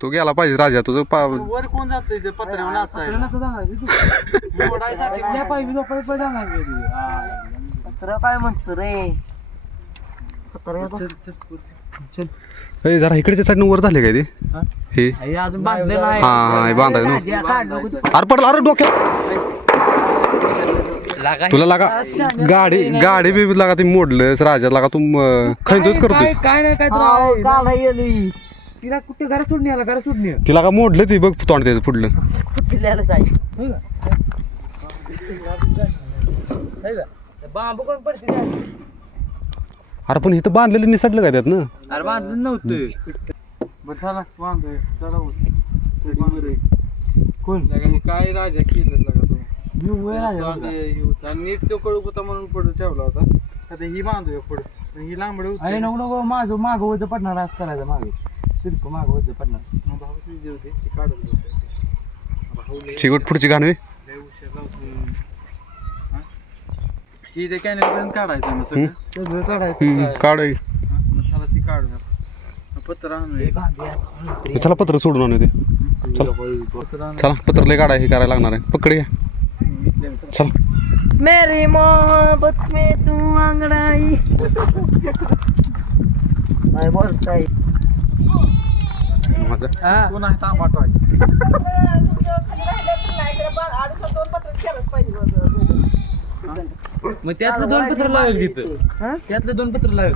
तू गेला पाहिजे राजा तुझं पा वर कोण जात ते पत्र्यावर नाचायला. मोडायसाठी पत्र काय म्हणतो रे? ए, जरा इकडच्या साईडनं वर झाले काय ते? हे? बांधाय ना? अरे पडला अरे डोक्यात. तुला लागा. गाडी गाडी बी लागा ती मोडलंस राजा लागा तू खैंदूच करतोस. काय नाही काय गेली. तिला कुठे घरा सोडणी आला घरा सोडणी तिला का मोडलं ती? बघ तोंड त्याचं पुढलं. कुचल्यालाच आहे बांबू कोण पडते त्यात? अरे पण इथं बांधलेलं निसटलं काय त्यात ना अरे बांधलं नव्हतं. बरं चला हो. कोण? काय राजा केलं लगा तो? आणि हे होतं. आणि नीट तो कडक होता म्हणून पडू ठेवला होता. आता ही बांधूया पुढे. ही लांबड होती अरे नको नको. माझं माग वज पडणार आज करायचं मागे. सिल्क माग पडणार भाऊची होती ती काढून बसायची. भाऊ लय- शेवट पुढची घाणवे लय हुशार लावतो. हा? ही? जे कॅनेल पर्यंत काढायचं ना सगळं सगळं काढायचं काढ हा? मग चला ती काढूया पत्र चला। पत्र सोडून आणू ते चला पत्र आणूया चला पत्र लय काढा हे करायला लागणार आहे पकड घ्या चला। मेरी मोहब्बत में तू अंगड़ाई काय बोलताय मग त्यातलं दोन पत्र लावेल तिथं. त्यातलं दोन पत्र लावेल.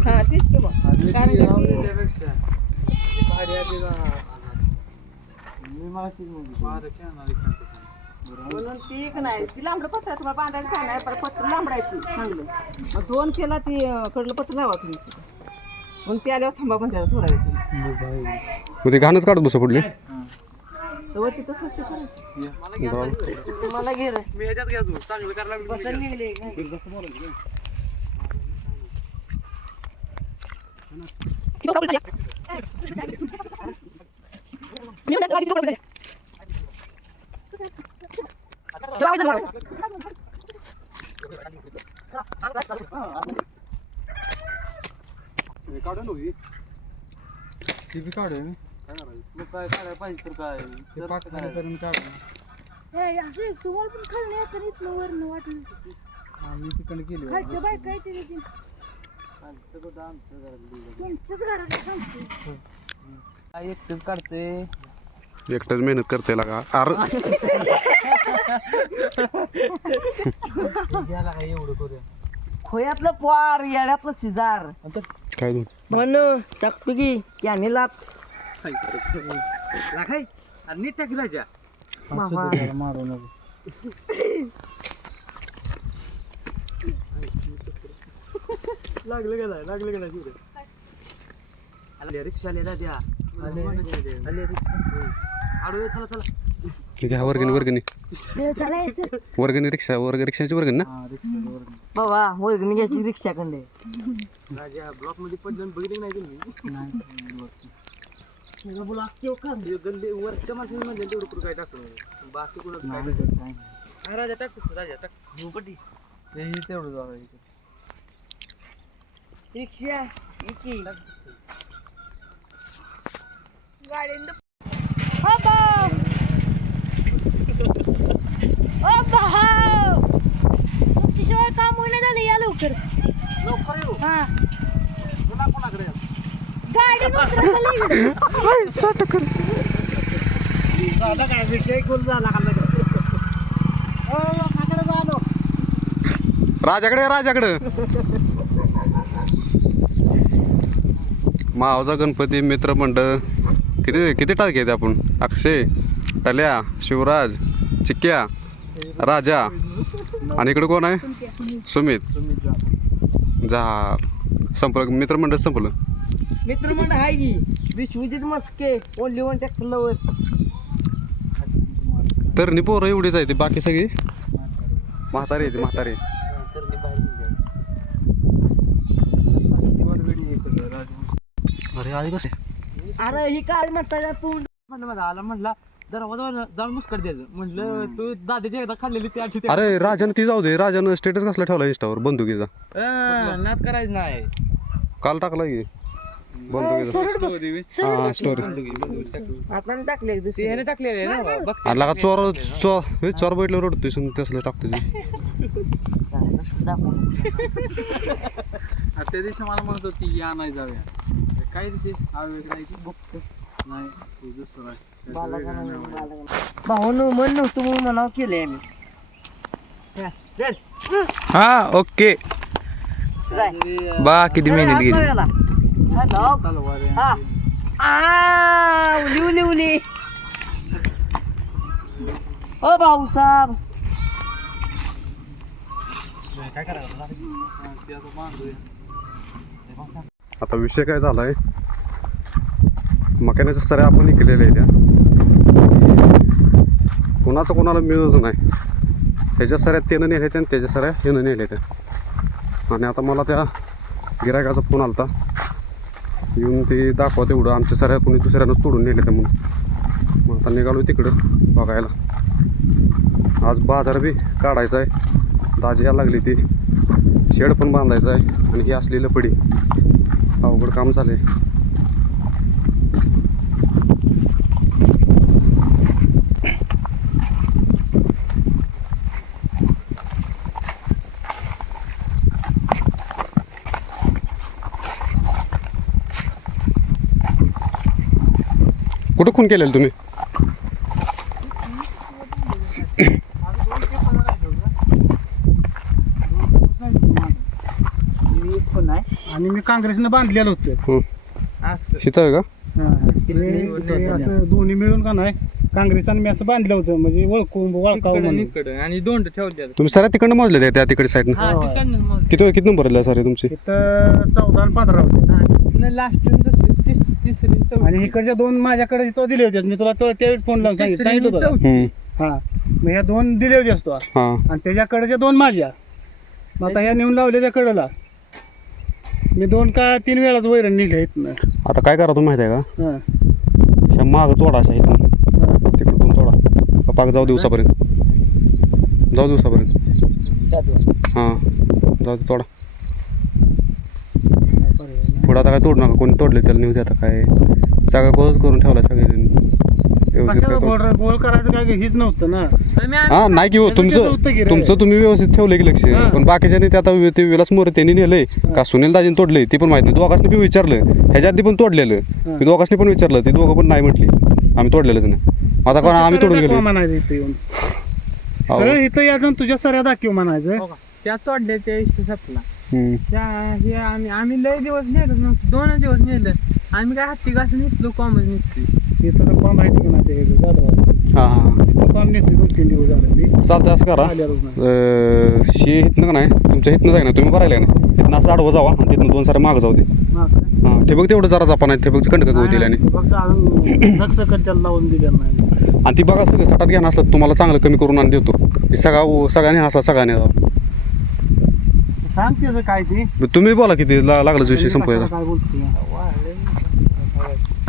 म्हणून ती एक नाही ती लांबडं पत्र तुम्हाला बांधायला काय नाही पण पत्र लांबडायची चांगलं. मग दोन केला ती कडलं पत्र लावा तुम्ही. मग ते आल्यावर थांबा पण त्याला थोडा वेळ. मग ते घाणच काढत बस पुढले. ह्याच्यात घ्या तू. बी. मग काय काढायला पाहिजे तर काय? ते पाक खाण्यापर्यंत काढूया हे असं तुम्हाला पण खाल्लं नाही तर इथलं वरण वाटलं हा, मी तिकडे गेलो. खालच्या बाय काय तरी ते तुमच्याच घरात सांगते. काय एकटंच काढते एकटाच मेहनत करते लागा. अरे घ्यायला काय एवढं करूया खोयातलं पोर येड्यातलं शिजार. काय म्हण टाकतो की त्याने आणि नीट टाकी राजा मामा मारू नको. लागलं का नाही? लागलं का नाही तिथे? आले रिक्षा आले द्या आले आले आडवे चला चला. ठीक आहे वर्गणी वर्गणी. वर्गणी रिक्षा वर्ग रिक्षाची वर्गणी ना? हा रिक्षा बाबा वर्गणी घ्यायची रिक्षा कडे राजा ब्लॉकमध्ये पडलं बघितलं नाही तुम्ही हे गल्ली वरच्या माणसाने म्हणजे तेवढं कुठं काय टाकलं? बाकी कुठं काय? हा, राजा टाकतोस राजा टाक. हे तेवढं जाऊ रिक्षा इकी. हो भाऊ ओ भाऊ तुमच्याशिवाय काम होईना झालं या लवकर. लवकर येऊ? हा. कोणाकडे? झाला काय? विषय झाला का राजाकडे राजाकडे. मावचा गणपती मित्रमंडळ किती किती टाक घेते आपण? अक्षय टल्या शिवराज चिक्क्या राजा. आणि इकडे कोण आहे? सुमित. झार संपलं. मित्रमंडळ संपलं. मित्रमंडळ आहे की Vishwajit Maske only one tractor lover तर नि पोरं एवढीच आहे ती बाकी सगळी? म्हातारी आहे ती म्हातारी अरे आधी कसे अरे ही काय म्हणता तू? म्हणलं माझा आला म्हणला दरवाजा जाऊन मुस्कट द्यायचं म्हटलं तू दादाची एकदा खाल्लेली ती आठवते अरे राजानं ती जाऊ दे. राजानं स्टेटस कसला ठेवला इंस्टावर बंदुकीचा. नाद करायचं नाही. काल टाकला की. हा स्टोरी आपण टाकले एक ते दुसरी. ह्याने टाकलेले आहे ना बघ. आणि लागा चोर चोर हे चोर बैठलं रडतोय समजा तसलं टाकतो त्या दिवशी मला म्हणत होती की आणाय जाऊया. ते काय तिथे आवेग नाही ती बघतो नाही. भाऊन मन नव्हतं म्हणून म्हणावं केलंय आम्ही हा ओके. बा किती मेहनत गेली. हा. आ उली उली. उली ओ भाऊसाहेब आता विषय काय झाला आहे मकॅनाच्या सऱ्या आपण निघलेल्या आहे त्या कोणाचं कोणाला मिळच नाही. ह्याच्या सऱ्या त्यानं नेल्या त्या आणि त्याच्या सऱ्या ह्यानं नेल्या त्या आणि आता मला त्या गिरायकाचा फोन आलता. येऊन ते दाखवा तेवढं. आमच्या सऱ्या कोणी दुसऱ्यानंच तोडून नेले तर म्हणून. मग आता निघालो तिकडं बघायला. आज बाजार बी काढायचा आहे. दाजी यायला लागली ती. शेड पण बांधायचं आहे. आणि ही असलेलं पडी अवघड काम झालं आहे कुठं खून केलेलं तुम्ही? आणि मी काँग्रेसनं बांधलेलं होतं. हिथं आहे का? ते- ते असं दोन्ही मिळून का नाही काँग्रेसानं मी असं बांधलं होतं म्हणजे ओळखून ओळखावं इकडं म्हणून. इकडं आणि दोंड ठेवले तुम्ही सऱ्या तिकडनं मोजले त्या- त्या तिकडे साईडनं हा तिकडनं मग किती किती नंबर आहे सर तुमची? तिथं चौदा आणि पंधरा होते. लास्ट तिसरी आणि इकडच्या दोन माझ्याकडे तो दिले होते. मी तुला तो त्यावेळेस फोन लावून सांगितलं. सांगितलं होतं. हम्म. हा. मग ह्या दोन दिले होते असतो. हां. आणि त्याच्याकडच्या दोन माझ्या. मग आता ह्या नेऊन लावले त्या कडेला मी दोन का तीन वेळाच वैरण निघले इथनं. आता काय करा तुम्ही माहिती आहे का? हा. ह्या माग तोडा अशा इथून. तिकडे दोन तोडा. पाक जाऊ दिवसापर्यंत. जाऊ दिवसापर्यंत. हां. जाऊ दे तोडा. पुढं आता काय तोडू नका. कोणी तोडले त्याला नेऊ दे आता काय? सगळं गोळच करून ठेवला सगळे व्यवस्थित काय करायचं काय? हेच नव्हतं ना. हा नाही की हो त्याचं त्याचं उत्तर घे तुमचं रे. तुमचं तुम्ही व्यवस्थित ठेवलं की लक्ष. हा. पण बाकीच्याने ते आता ते विलास मोरे त्यांनी नेलंय. का सुनील दाजीने तोडलंय? ते पण माहीत नाही. दोघांनी बी विचारलं. ह्याच्या आधी पण तोडलेलं. हा. मी दोघांनी पण विचारलं. ते दोघं पण नाही म्हटली. आम्ही तोडलेलंच नाही. आता कोण आम्ही तोडून गेलो म्हणायचं इथं येऊन. सरळ इथं यायचं आणि तुझ्या सऱ्या दाखव म्हणायचं. हो का? त्या तोडल्या त्या इष्ट सपला. त्या हे आम्ही आम्ही लय दिवस नेलो नव्हतं. दोन दिवस नेलं. आम्ही काय हत्ती कसं निघलो कॉमच निघते इथं तर कॉम आहे का नाही जाधव हा हा कॉम नेते दोन तीन दिवस झाले. मी चालतं असं करा. आल्यावरच नाही. अं, शे इथनं का नाही? तुमच्या इथनं जाय ना? तुम्ही भरायला का नाही? इथनं असं आडवं जावा आणि तिथनं दोन सारे मागं जाऊ दे. हा? हां ठिबक तेवढं जरा जापा नाही ठिबकचं कंटक होतील आणि? फक्त अजून लक्ष कर त्याला लावून दिलेलं नाही. आणि ती बघा सगळं सटात घेणं असलं तर तुम्हाला चांगलं कमी करून आणि देतो. हे सगळा सगळ्यांनी असला सगळ्यांनी सांग त्याचं काय ते. तुम्ही बोला किती ला- लागलंच विषय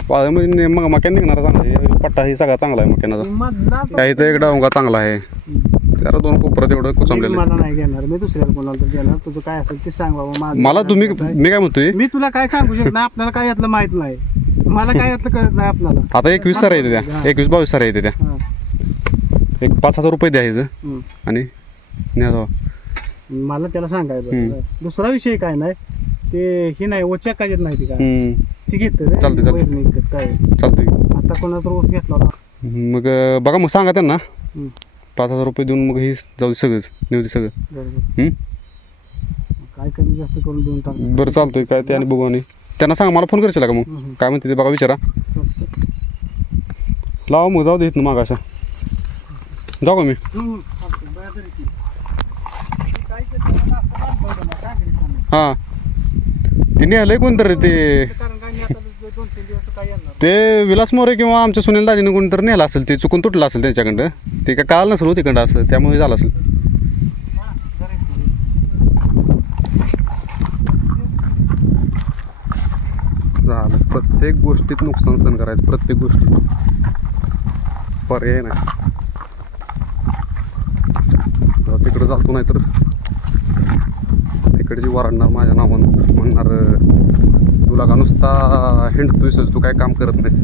काय म्हणजे मग मक्यान निघणार चांगला आहे. पट्टा ही सगळा चांगला आहे मक्यानाचा मधला त्या इथं एक डावंगा चांगला आहे. त्याला दोन कोपरं तेवढं आहे. मला नाही मी दुसऱ्याला कोणाला तर तुझं काय असेल ते सांग बाबा. माझं मला तुम्ही. मी काय म्हणतोय? मी तुला काय सांगू शकत नाही. आपल्याला काय यातलं माहीत नाही. मला काय यातलं कळत नाही आपल्याला. आता एकवीस सर येते त्या. एकवीस बावीस सर येते त्या. हा. एक पाच हजार रुपये द्यायचं हम्म. आणि न्या जावा. मला त्याला सांगायचं. दुसरा विषय काय नाही ते हे नाही ओच्या काय नाही ती काय हम्म, ती घेत. काय? चालतंय. आता कोणाचा ऊस घेतला होता? मग बघा मग सांगा त्यांना. पाच हजार रुपये देऊन मग हे जाऊ सगळंच नेऊ दे सगळं? काय कमी जास्त करून देऊन टाक. बरं चालतंय. काय ते आणि बघू आणि. त्यांना सांगा मला फोन करशील का मग. काय म्हणते ते बघा विचारा. लावा मग जाऊ दे इथनं माग अशा जाऊ का मी? हां. ते नेलंय कोणतरी ते? ते विलास मोरे किंवा आमच्या सुनील दाजीने कोणतरी नेलं असेल ते चुकून तुटलं असेल त्यांच्याकडं. ते काय कळालं नसेल हो तिकडं असं त्यामुळे झालं असेल. झालं. प्रत्येक गोष्टीत नुकसान सहन करायचं प्रत्येक गोष्टीत. पर्याय नाही. आता तिकडं जातो नाही तर तिकडची वराडणार माझ्या नावानं म्हणणार तुला का नुसता हिंडतोयस तू काय काम करत नाहीस?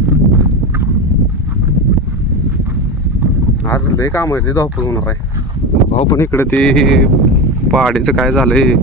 आज लय काम आहे ते धावपळ होणार आहे. भाऊ पण इकडे ते पहाडीचं काय झालंय?